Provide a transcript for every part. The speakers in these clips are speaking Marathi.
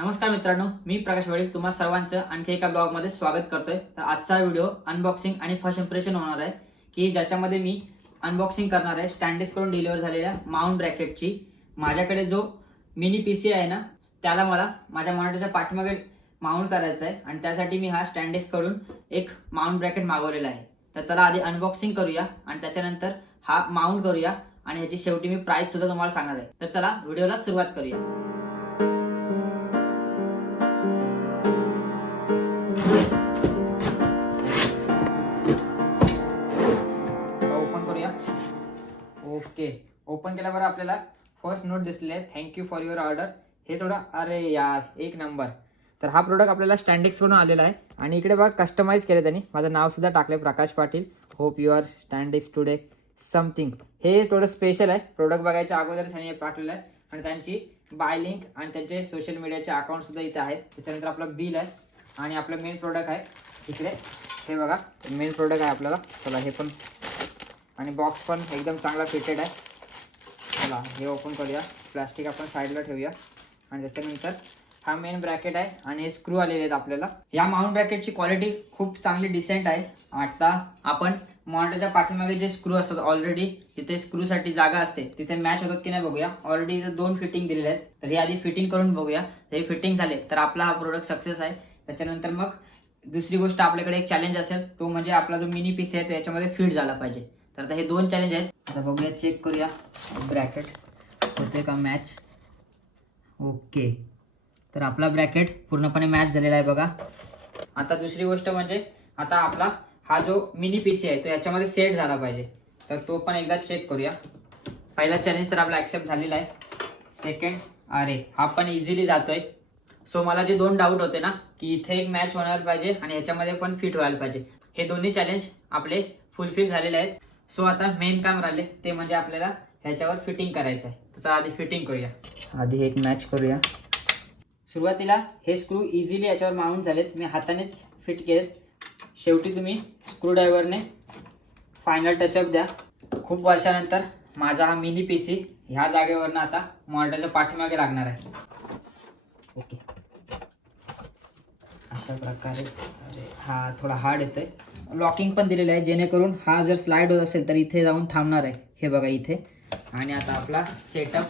नमस्कार मित्रांनो, मी प्रकाश वडील तुम्हा सर्वांचं आणखी एका ब्लॉगमध्ये स्वागत करतोय। तर आजचा व्हिडिओ अनबॉक्सिंग आणि फर्स्ट इंप्रेशन होणार आहे की ज्याच्यामध्ये मी अनबॉक्सिंग करणार आहे स्टँडिस कडून डिलिव्हर झालेल्या माउंट ब्रॅकेटची। माझ्याकडे जो मिनी पीसी आहे ना, त्याला मला माझ्या मॉनिटरच्या पाठीमागे माउंट करायचा आहे आणि त्यासाठी मी हा स्टँडिस कडून एक माउंट ब्रॅकेट मागवलेला आहे। तर चला आधी अनबॉक्सिंग करूया आणि त्याच्यानंतर हा माउंट करूया आणि ह्याची शेवटी मी प्राइस सुद्धा तुम्हाला सांगणार आहे। तर चला व्हिडिओला सुरुवात करूया। ओपन करूया। ओके, ओपन केल्यावर आपल्याला फर्स्ट नोट दिसले आहे, थँक्यू फॉर युअर ऑर्डर। हे थोडं अरे यार एक नंबर। तर हा प्रोडक्ट आपल्याला स्टँडिक्स कडून आलेला आहे आणि इकडे बघा कस्टमाइज केले त्यांनी, माझं नाव सुद्धा टाकले Prakash Patil. Hope you are स्टँडिक्स टुडे समथिंग। हे थोडं स्पेशल आहे। प्रोडक्ट बघायच्या अगोदर त्यांनी पाठवलं आहे आणि त्यांची बाय लिंक आणि त्यांचे सोशल मीडियाचे अकाउंट सुद्धा इथे आहेत। त्याच्यानंतर आपलं बिल आहे आणि आपलं मेन प्रोडक्ट आहे इकडे। हे बघा मेन प्रोडक्ट आहे आपल्याला। चला हे पण, आणि बॉक्स पण एकदम चांगला फिटेड आहे। चला हे ओपन करूया, प्लास्टिक आपण साईडला ठेवूया आणि त्याच्यानंतर हा मेन ब्रॅकेट आहे आणि हे स्क्रू आलेले आहेत आपल्याला। या माउंट ब्रॅकेटची क्वालिटी खूप चांगली डिसेंट आहे। आता आपण मॉनिटरच्या पाठीमागे जे स्क्रू असतात ऑलरेडी तिथे स्क्रूसाठी जागा असते, तिथे मॅच होतात की नाही बघूया। ऑलरेडी इथे 2 फिटिंग दिलेले आहेत, तर हे आधी फिटिंग करून बघूया। हे फिटिंग झाले तर आपला हा प्रोडक्ट सक्सेस आहे। त्याच्यानंतर मग दुसरी गोष्ट आपल्याकडे एक चॅलेंज असेल, तो म्हणजे आपला जो मिनी पीसी आहे त्याच्यामध्ये फिट झाला पाहिजे। तर आता हे 2 चॅलेंज आहेत। आता बघूया, चेक करूया ब्रॅकेट होते का मॅच। ओके, तर आपला ब्रॅकेट पूर्णपणे मॅच झालेला आहे बघा। आता दुसरी गोष्ट म्हणजे आता आपला हा जो मिनी पीसी आहे तो याच्यामध्ये सेट झाला पाहिजे, तर तो पण एकदा चेक करूया। पहिला चॅलेंज तर आपला ॲक्सेप्ट झालेला आहे। सेकंड, अरे हा पण इझिली जातोय। सो मला जे 2 डाऊट होते ना की इथे एक मॅच होणार पाहिजे आणि ह्याच्यामध्ये पण फिट व्हायला पाहिजे, हे दोन्ही चॅलेंज आपले फुलफिल झालेले आहेत। सो आता मेन काम राहिले ते म्हणजे आपल्याला ह्याच्यावर फिटिंग करायचं आहे। त्याचा आधी फिटिंग करूया। आधी एक मॅच करूया। सुरुवातीला हे स्क्रू इझिली याच्यावर माउंट झालेत, मी हातानेच फिट केलेत। शेवटी तुम्ही स्क्रूड्रायव्हरने फायनल टचअप द्या। खूप वर्षानंतर माझा हा मिनी पीसी ह्या जागेवरनं आता मॉनिटरच्या पाठीमागे लागणार आहे। ओके, अशा प्रकारे। अरे हा थोडा हार्ड येतोय। लॉकिंग पण दिलेलं आहे जेणेकरून हा जर स्लाइड होत असेल तर इथे जाऊन थांबणार आहे। हे बघा इथे। आणि आता आपला सेटअप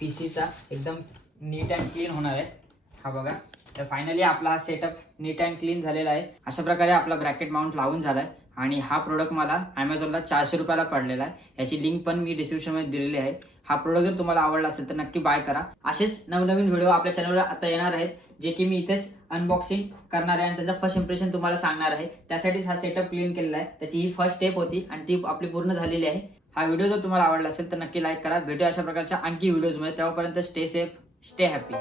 पीसीचा एकदम नीट अँड क्लीन होणार आहे। हा बघा, तर फायनली आपला हा सेटअप नीट अँड क्लीन झालेला आहे। अशा प्रकारे आपला ब्रॅकेट माउंट लावून झाला आहे आणि हा प्रोडक्ट मला ॲमेझॉनला 400 रुपयाला पडलेला आहे। याची लिंक पण मी डिस्क्रिप्शनमध्ये दिलेली आहे। हा प्रोडक्ट जर तुम्हाला आवडला असेल तर नक्की बाय करा। असेच नवनवीन व्हिडिओ आपल्या चॅनलवर आता येणार आहेत, जे की मी इथेच अनबॉक्सिंग करणार आहे आणि त्याचा फर्स्ट इंप्रेशन तुम्हाला सांगणार आहे। त्यासाठीच हा सेटअप क्लीन केलेला आहे। त्याची ही फर्स्ट स्टेप होती आणि ती आपली पूर्ण झालेली आहे। हा व्हिडिओ जर तुम्हाला आवडला असेल तर नक्की लाईक करा। भेटूया अशा प्रकारच्या आणखी व्हिडिओजमध्ये, तेव्हापर्यंत स्टे सेफ, स्टे हॅपी।